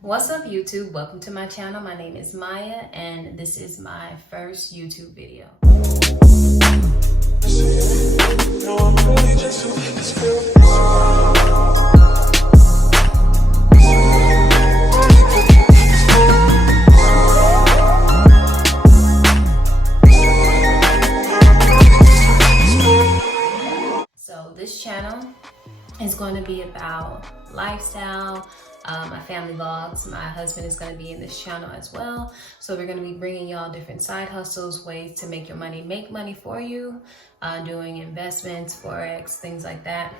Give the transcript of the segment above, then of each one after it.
What's up YouTube? Welcome to my channel. My name is Maya and this is my first YouTube video. So this channel is going to be about lifestyle, my family vlogs. My husband is going to be in this channel as well. So we're going to be bringing y'all different side hustles, ways to make your money, make money for you, doing investments, Forex, things like that.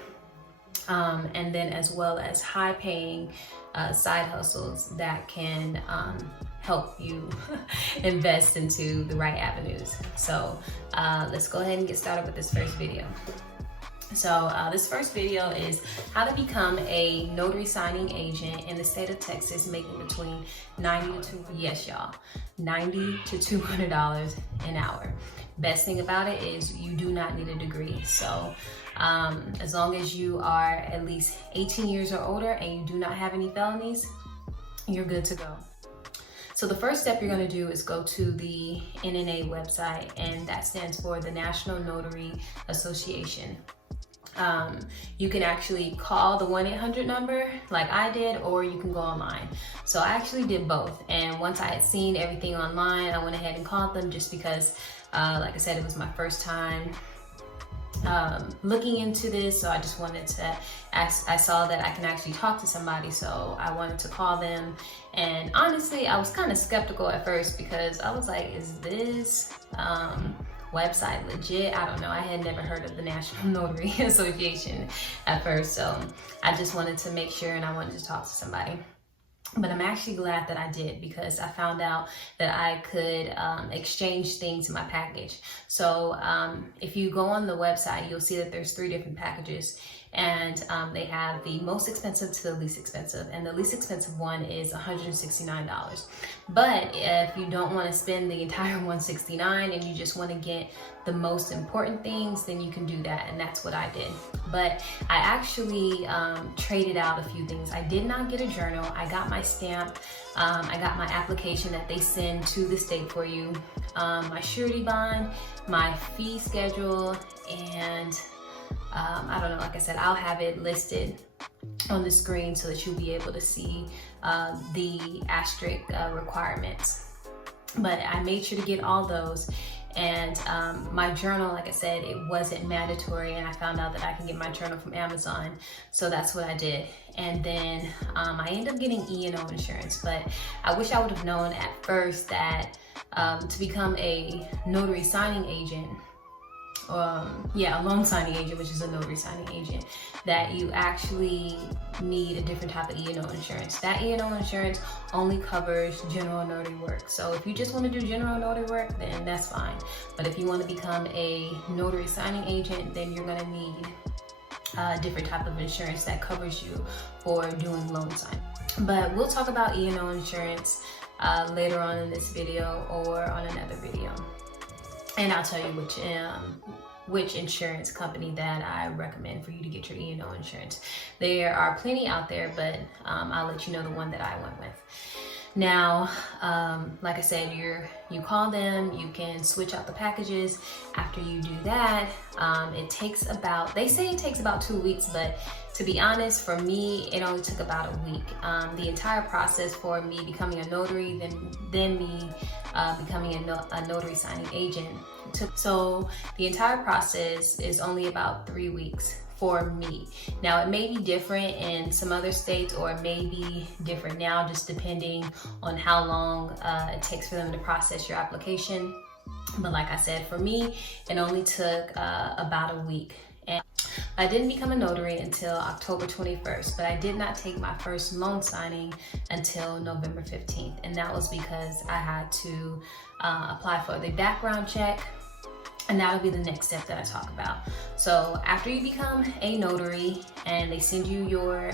And then as well as high paying side hustles that can help you invest into the right avenues. So let's go ahead and get started with this first video. So this first video is how to become a notary signing agent in the state of Texas, making between $90 to $200 an hour. Best thing about it is you do not need a degree. So as long as you are at least 18 years or older and you do not have any felonies, you're good to go. So the first step you're going to do is go to the NNA website, and that stands for the National Notary Association. You can actually call the 1-800 number like I did, or you can go online. So I actually did both, and once I had seen everything online, I went ahead and called them just because, like I said, it was my first time looking into this. So I just wanted to ask, I saw that I can actually talk to somebody, so I wanted to call them. And honestly, I was kind of skeptical at first because I was like, is this website legit? I don't know. I had never heard of the National Notary Association at first, so I just wanted to make sure and I wanted to talk to somebody. But I'm actually glad that I did, because I found out that I could exchange things in my package. So if you go on the website, you'll see that there's 3 different packages, and they have the most expensive to the least expensive, and the least expensive one is $169. But if you don't want to spend the entire $169 and you just want to get the most important things, then you can do that, and that's what I did. But I actually traded out a few things. I did not get a journal. I got my stamp. I got my application that they send to the state for you, my surety bond, my fee schedule, and I don't know, like I said, I'll have it listed on the screen so that you'll be able to see the asterisk requirements. But I made sure to get all those. And my journal, like I said, it wasn't mandatory, and I found out that I can get my journal from Amazon, so that's what I did. And then I ended up getting E&O insurance, but I wish I would have known at first that to become a notary signing agent, a loan signing agent, which is a notary signing agent, that you actually need a different type of E&O insurance. That E&O insurance only covers general notary work. So if you just want to do general notary work, then that's fine. But if you want to become a notary signing agent, then you're going to need a different type of insurance that covers you for doing loan signing. But we'll talk about E&O insurance later on in this video or on another video. And I'll tell you which insurance company that I recommend for you to get your E&O insurance. There are plenty out there, but I'll let you know the one that I went with. Now, like I said, you call them, you can switch out the packages. After you do that, it takes about, they say it takes about 2 weeks, but to be honest, for me, it only took about a week. The entire process for me becoming a notary, then me becoming a notary signing agent so the entire process is only about 3 weeks for me. Now, it may be different in some other states, or it may be different now, just depending on how long it takes for them to process your application. But like I said, for me, it only took about a week. And I didn't become a notary until October 21st, but I did not take my first loan signing until November 15th. And that was because I had to apply for the background check, and that'll be the next step that I talk about. So after you become a notary and they send you your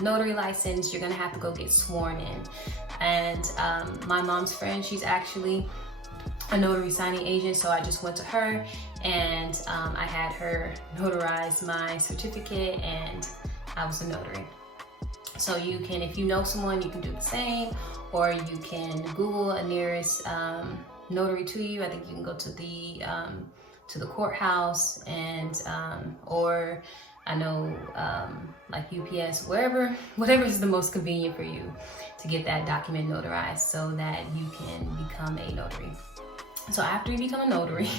notary license, you're gonna have to go get sworn in. And my mom's friend, she's actually a notary signing agent, so I just went to her and I had her notarize my certificate, and I was a notary. So you can, if you know someone, you can do the same, or you can Google a nearest notary to you. I think you can go to the courthouse, and or I know like UPS, whatever is the most convenient for you to get that document notarized so that you can become a notary. So after you become a notary,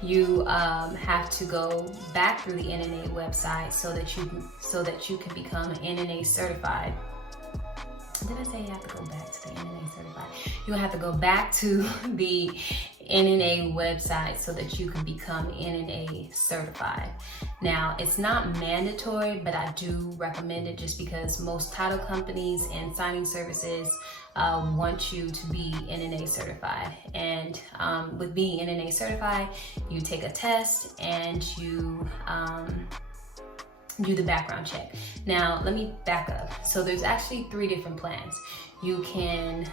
you have to go back through the NNA website so that you can become NNA certified. Did I say you have to go back to the NNA certified? You have to go back to the NNA website so that you can become NNA certified. Now, it's not mandatory, but I do recommend it just because most title companies and signing services want you to be NNA certified. And with being NNA certified, you take a test and you do the background check. Now, let me back up. So there's actually 3 different plans. You can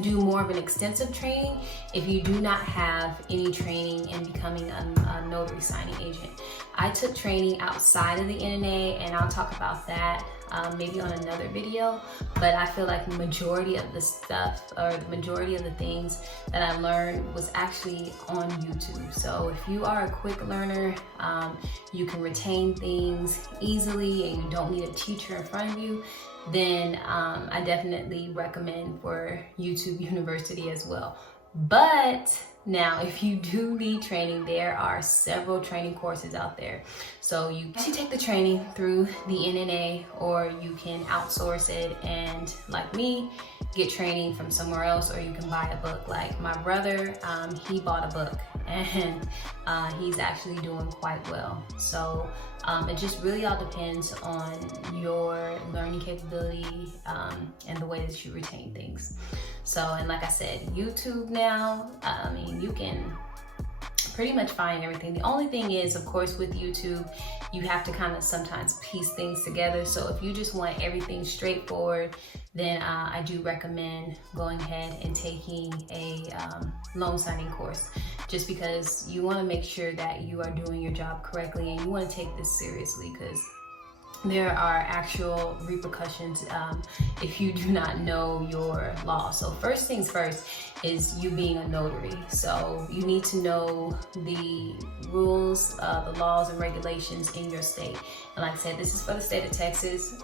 do more of an extensive training if you do not have any training in becoming a notary signing agent. I took training outside of the NNA, and I'll talk about that maybe on another video, but I feel like the majority of the stuff, or the majority of the things that I learned was actually on YouTube. So if you are a quick learner, you can retain things easily and you don't need a teacher in front of you, then I definitely recommend for YouTube University as well. But now, if you do need training, there are several training courses out there. So you can take the training through the NNA, or you can outsource it and, like me, get training from somewhere else, or you can buy a book. Like my brother, he bought a book, and he's actually doing quite well. So it just really all depends on your learning capability and the way that you retain things. So, and like I said, YouTube now, I mean, you can pretty much find everything. The only thing is, of course, with YouTube, you have to kind of sometimes piece things together. So if you just want everything straightforward, then I do recommend going ahead and taking a loan signing course, just because you want to make sure that you are doing your job correctly, and you want to take this seriously, because there are actual repercussions if you do not know your law. So first things first is you being a notary. So you need to know the rules, the laws and regulations in your state. And like I said, this is for the state of Texas.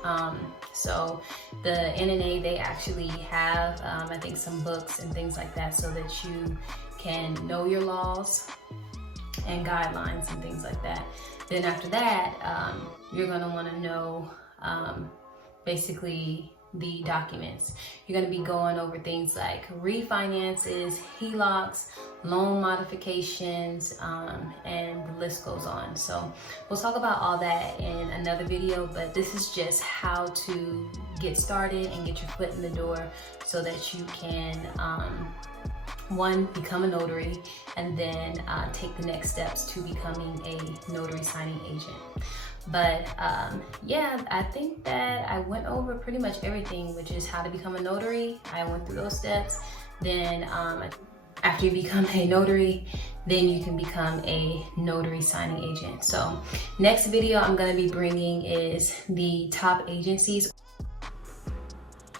So the NNA, they actually have, I think, some books and things like that so that you can know your laws and guidelines and things like that. Then after that, you're gonna wanna know basically the documents. You're gonna be going over things like refinances, HELOCs, loan modifications, and the list goes on. So we'll talk about all that in another video, but this is just how to get started and get your foot in the door so that you can one, become a notary, and then take the next steps to becoming a notary signing agent. But yeah, I think that I went over pretty much everything, which is how to become a notary. I went through those steps. Then after you become a notary, then you can become a notary signing agent. So next video I'm gonna be bringing is the top agencies.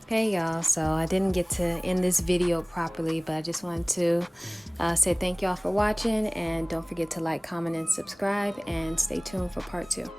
Hey y'all, so I didn't get to end this video properly, but I just wanted to say thank y'all for watching, and don't forget to like, comment, and subscribe, and stay tuned for part 2.